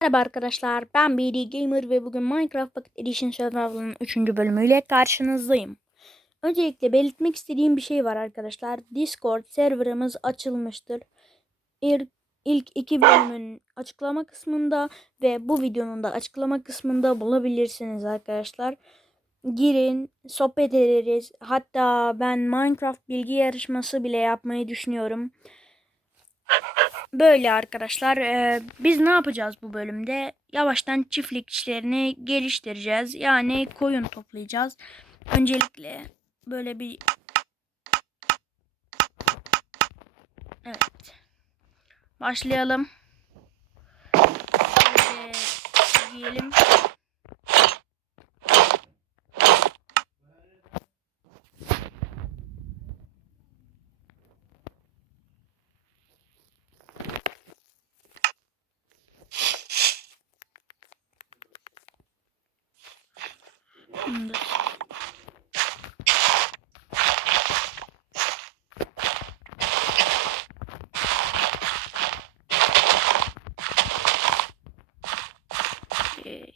Merhaba arkadaşlar ben BD Gamer ve bugün Minecraft Pocket Edition Survival'ın 3. bölümüyle karşınızdayım. Öncelikle belirtmek istediğim bir şey var arkadaşlar. Discord serverımız açılmıştır. İlk, ilk iki bölümün açıklama kısmında ve bu videonun da açıklama kısmında bulabilirsiniz arkadaşlar. Girin, sohbet ederiz. Hatta ben Minecraft bilgi yarışması bile yapmayı düşünüyorum. Böyle arkadaşlar. Ee, biz ne yapacağız bu bölümde? Yavaştan çiftlik işlerini geliştireceğiz. Yani koyun toplayacağız. Öncelikle böyle bir Evet. Başlayalım. Şöyle giyelim. Şimdi. Ee,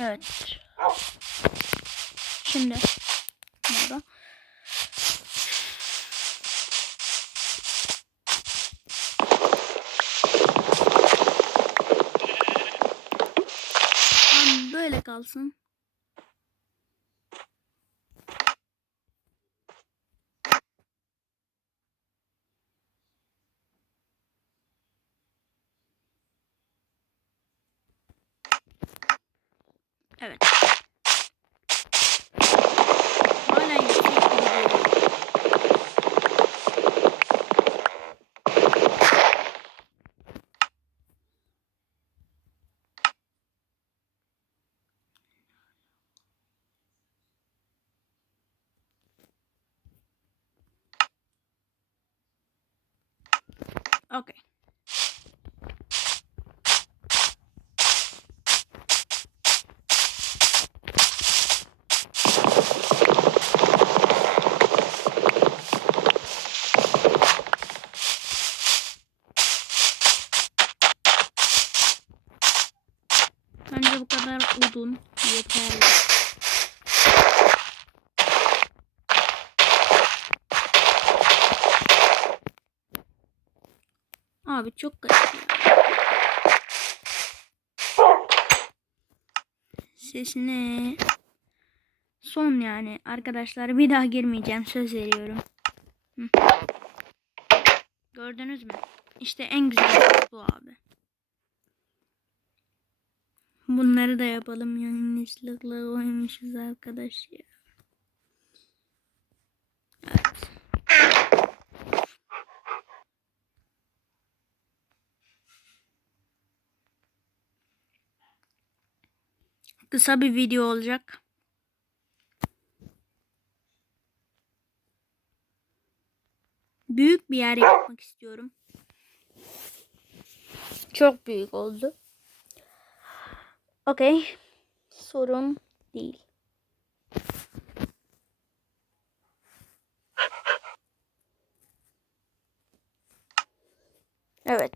Evet. Şimdi burada Tamam böyle kalsın. Evet. Hala yüksek gidiyor. Okay. Bence bu kadar odun yeterli. Abi çok garip ya. Sesine son yani arkadaşlar bir daha girmeyeceğim söz veriyorum. Gördünüz mü? İşte en güzel bu abi. Bunları da yapalım yanlışlıkla koymuşuz arkadaş ya. Kısa bir video olacak. Büyük bir yer yapmak istiyorum. Çok büyük oldu. Okey. Sorun değil. Evet.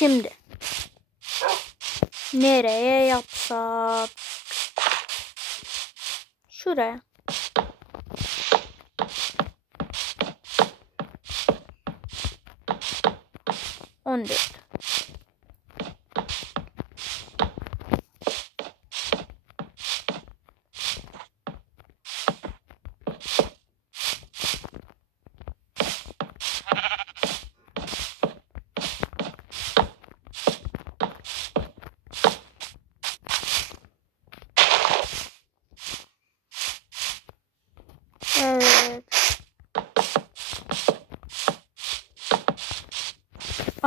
Şimdi nereye yapsak? Şuraya. On dört. Evet.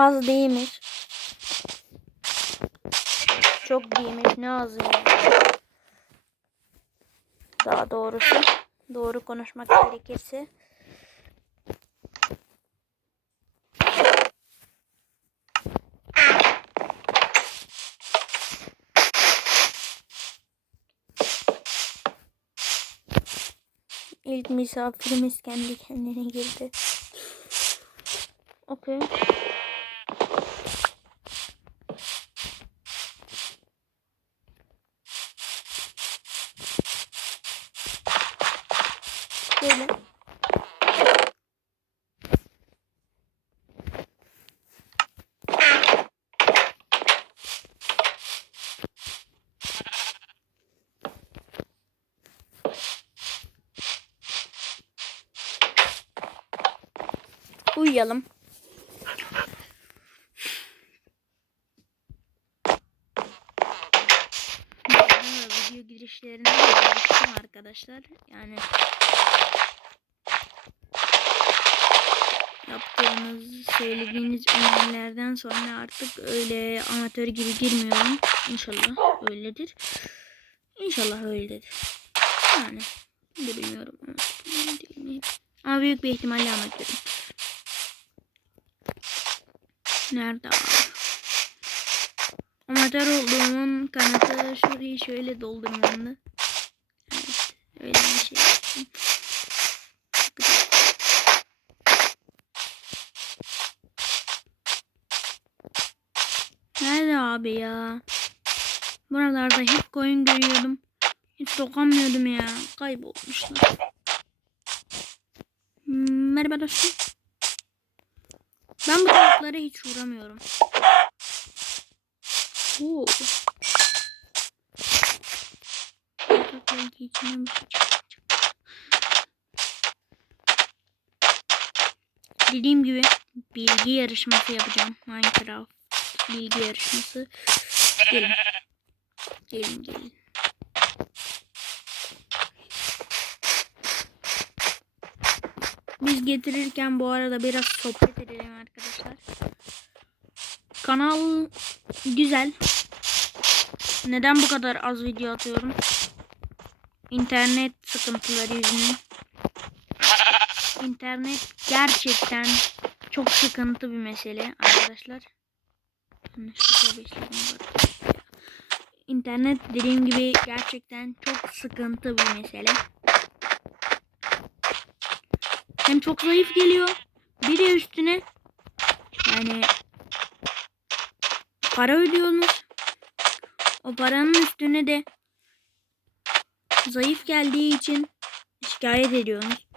Az değilmiş. Çok değilmiş. Ne az ya. Daha doğrusu. Doğru konuşmak gerekirse. İlk misafirimiz kendi kendine girdi. Okey. Böyle. Uyuyalım. Video girişlerine arkadaşlar. Yani yaptığınız, söylediğiniz önerilerden sonra artık öyle amatör gibi girmiyorum. İnşallah öyledir. İnşallah öyledir. Yani de bilmiyorum. ama büyük bir ihtimalle amatörüm. Nerede abi? Amatör olduğumun kanıtı şurayı şöyle doldurmamdı. Evet. Öyle bir şey yaptım. Nerede abi ya? Buralarda hep koyun görüyordum. Hiç sokamıyordum ya. Kaybolmuşlar. Merhaba dostum. Ben bu tavuklara hiç uğramıyorum. Oo. Dediğim gibi bilgi yarışması yapacağım. Minecraft bilgi yarışması. Gelin. Gelin gelin. Biz getirirken bu arada biraz sohbet edelim arkadaşlar. Kanal güzel. Neden bu kadar az video atıyorum? İnternet sıkıntıları yüzünden. İnternet gerçekten çok sıkıntı bir mesele arkadaşlar. Yanlışlıkla besledim. İnternet dediğim gibi gerçekten çok sıkıntı bir mesele. Hem çok zayıf geliyor. Bir de üstüne yani para ödüyorsunuz. O paranın üstüne de zayıf geldiği için şikayet ediyorsunuz.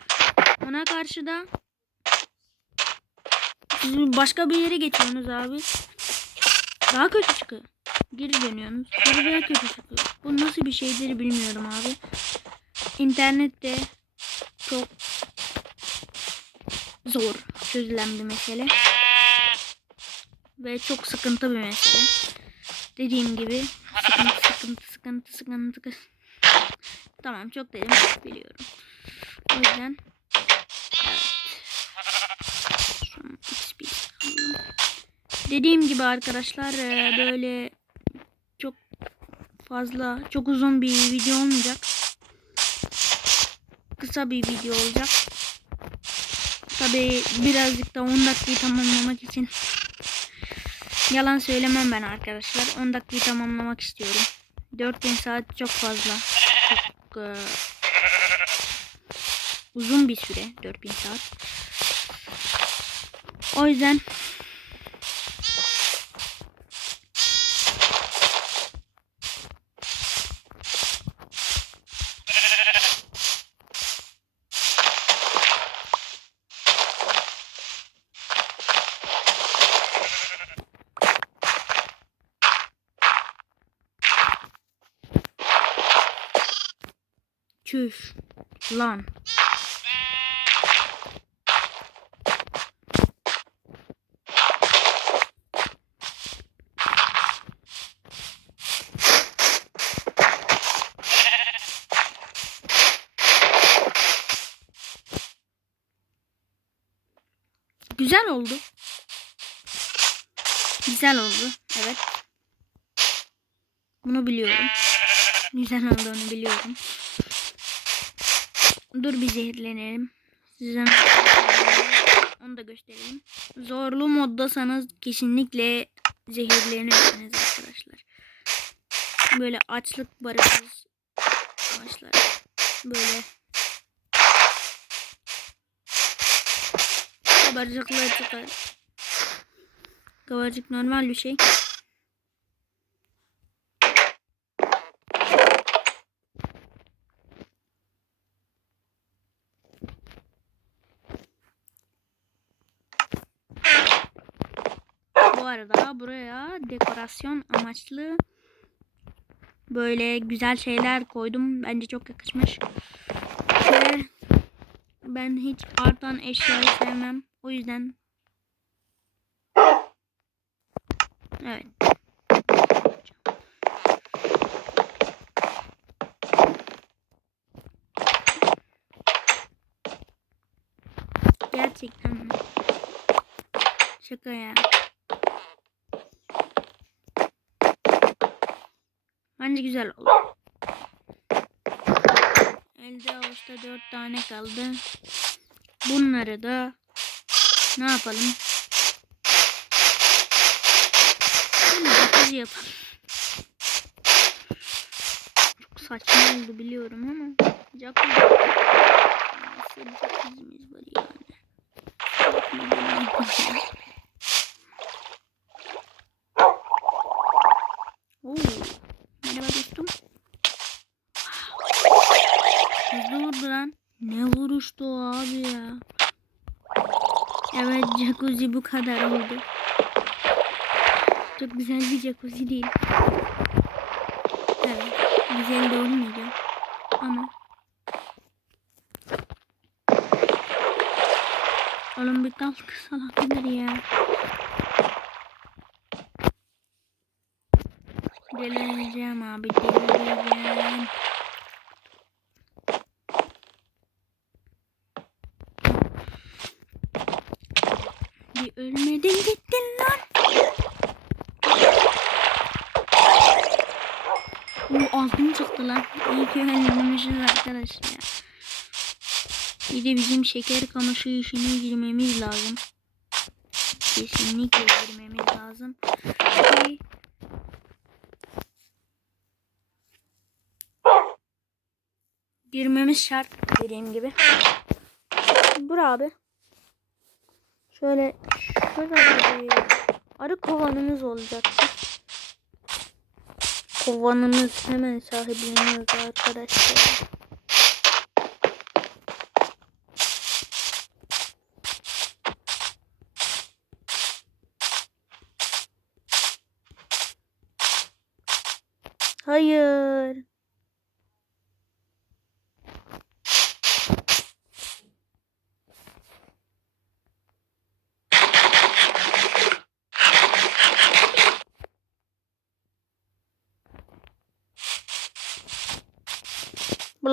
Ona karşı da başka bir yere geçiyorsunuz abi. Daha kötü çıkıyor. Geri dönüyorsunuz. Geri daha kötü çıkıyor. Bu nasıl bir şeydir bilmiyorum abi. İnternette çok zor çözülen bir mesele. Ve çok sıkıntı bir mesele. Dediğim gibi sıkıntı sıkıntı sıkıntı sıkıntı. Tamam çok dedim biliyorum. O yüzden Dediğim gibi arkadaşlar e, böyle çok fazla çok uzun bir video olmayacak. Kısa bir video olacak. Tabi birazcık da 10 dakikayı tamamlamak için yalan söylemem ben arkadaşlar. 10 dakikayı tamamlamak istiyorum. 4000 saat çok fazla. Çok e, uzun bir süre 4000 saat. O yüzden Lan. Güzel oldu. Güzel oldu. Evet. Bunu biliyorum. Güzel olduğunu biliyorum. Dur bir zehirlenelim. Size onu da göstereyim. Zorlu moddasanız kesinlikle zehirlenirsiniz arkadaşlar. Böyle açlık barışız arkadaşlar. Böyle kabarcıklar çıkar. Kabarcık normal bir şey. Dekorasyon amaçlı böyle güzel şeyler koydum. Bence çok yakışmış. Ve ben hiç artan eşyayı sevmem. O yüzden Evet. Gerçekten mi? Şaka ya. Bence güzel oldu. Elde avuçta dört tane kaldı. Bunları da ne yapalım? Bunu yapalım. Çok saçma oldu biliyorum ama jacuzzi. Nasıl bir var yani. Oo, merhaba dostum. Hızlı vurdu lan. Ne vuruştu o abi ya. Evet jacuzzi bu kadar oldu. Çok güzel bir jacuzzi değil. Evet. Güzel de olmayacak. Ama. Oğlum bir kalk salaklar ya. Delireceğim abi delireceğim. Bir ölmedin gittin lan. Bu altın çıktı lan. İyi ki ölmemişiz arkadaşlar. Bir de bizim şeker kamışı işine girmemiz lazım. Kesinlikle girmemiz lazım. Ki girmemiz şart dediğim gibi. Dur abi. Şöyle şurada bir arı kovanımız olacaktı. Kovanımız hemen sahipleniyoruz arkadaşlar. Hayır.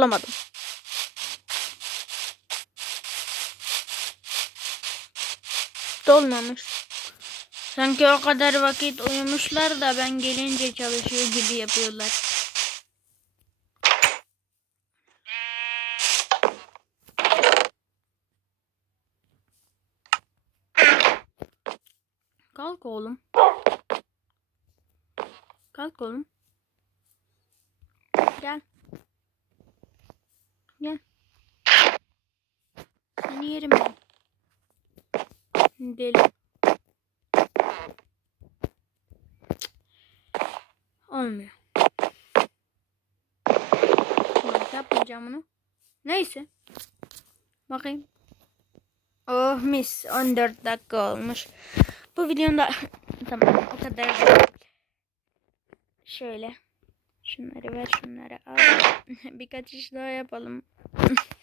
Bulamadım. Dolmamış. Sanki o kadar vakit uyumuşlar da ben gelince çalışıyor gibi yapıyorlar. Kalk oğlum. Kalk oğlum. Deli. Olmuyor. Yapmayacağım bunu. Neyse. Bakayım. Oh mis 14 dakika olmuş. Bu videonun da tamam o kadar. Şöyle. Şunları ver şunları al. Birkaç iş daha yapalım.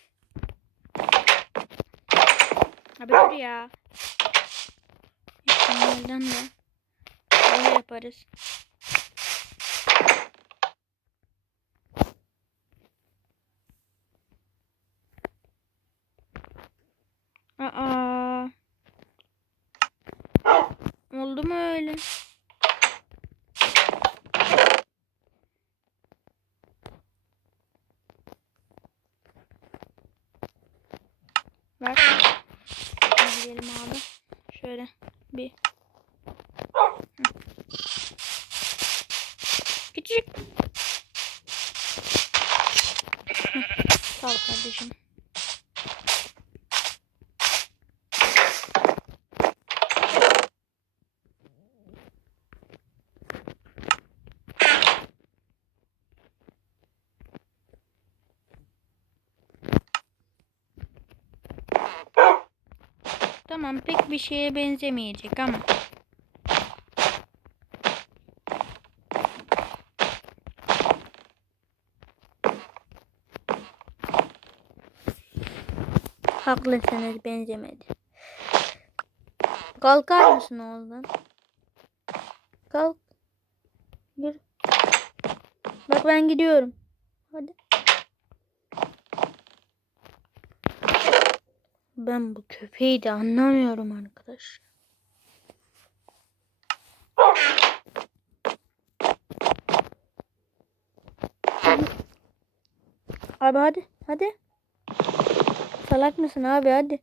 Abi dur ya. Şunlardan da böyle yaparız. Aa. Oldu mu öyle? Ver. Gidelim abi. Şöyle bir. Hı. Küçük. Hı. Sağ ol kardeşim. Tamam pek bir şeye benzemeyecek ama. Haklısınız benzemedi. Kalkar mısın oğlum? Kalk. Yürü. Bak ben gidiyorum. Hadi. Ben bu köpeği de anlamıyorum arkadaş. Abi hadi hadi. Salak mısın abi hadi.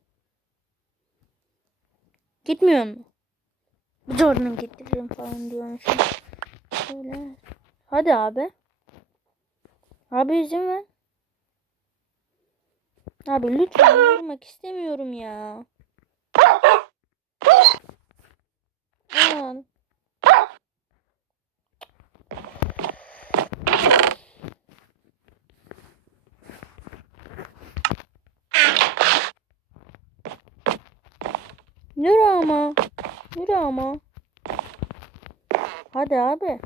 Gitmiyor mu? Zorunu getiririm falan diyorum şimdi. Şöyle. Hadi abi. Abi izin ver. Abi lütfen vurmak istemiyorum ya. Aman. Yürü ama. Yürü ama. Hadi abi.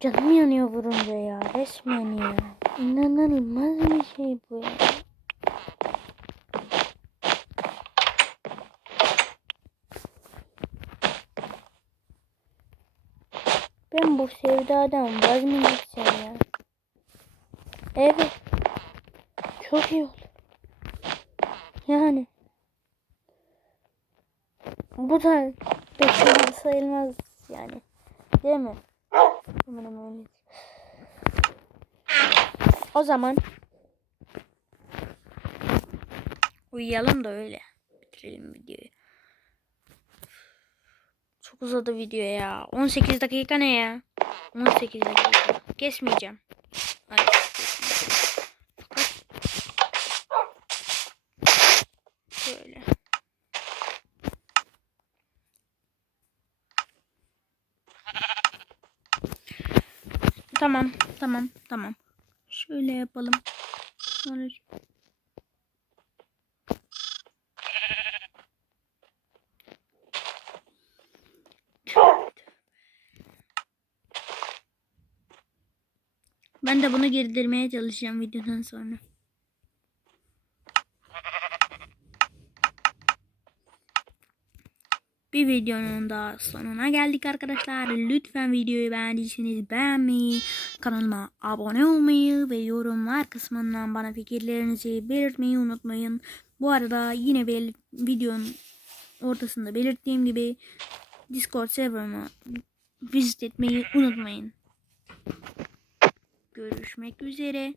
Canım yanıyor vurunca ya. Resmen ya. İnanılmaz bir şey bu ya. Ben bu sevdadan vaz ya? Evet. Çok iyi olur. Yani. Bu da iyi sayılmaz yani. Değil mi? O zaman uyuyalım da öyle bitirelim videoyu. Çok uzadı video ya. 18 dakika ne ya? 18 dakika. Kesmeyeceğim. Hadi. Şöyle. Tamam, tamam, tamam. Şöyle yapalım. Sonra Ben de bunu girdirmeye çalışacağım videodan sonra. Bir videonun daha sonuna geldik arkadaşlar. Lütfen videoyu beğendiyseniz beğenmeyi, kanalıma abone olmayı ve yorumlar kısmından bana fikirlerinizi belirtmeyi unutmayın. Bu arada yine bel videonun ortasında belirttiğim gibi Discord serverımı visit etmeyi unutmayın. Görüşmek üzere.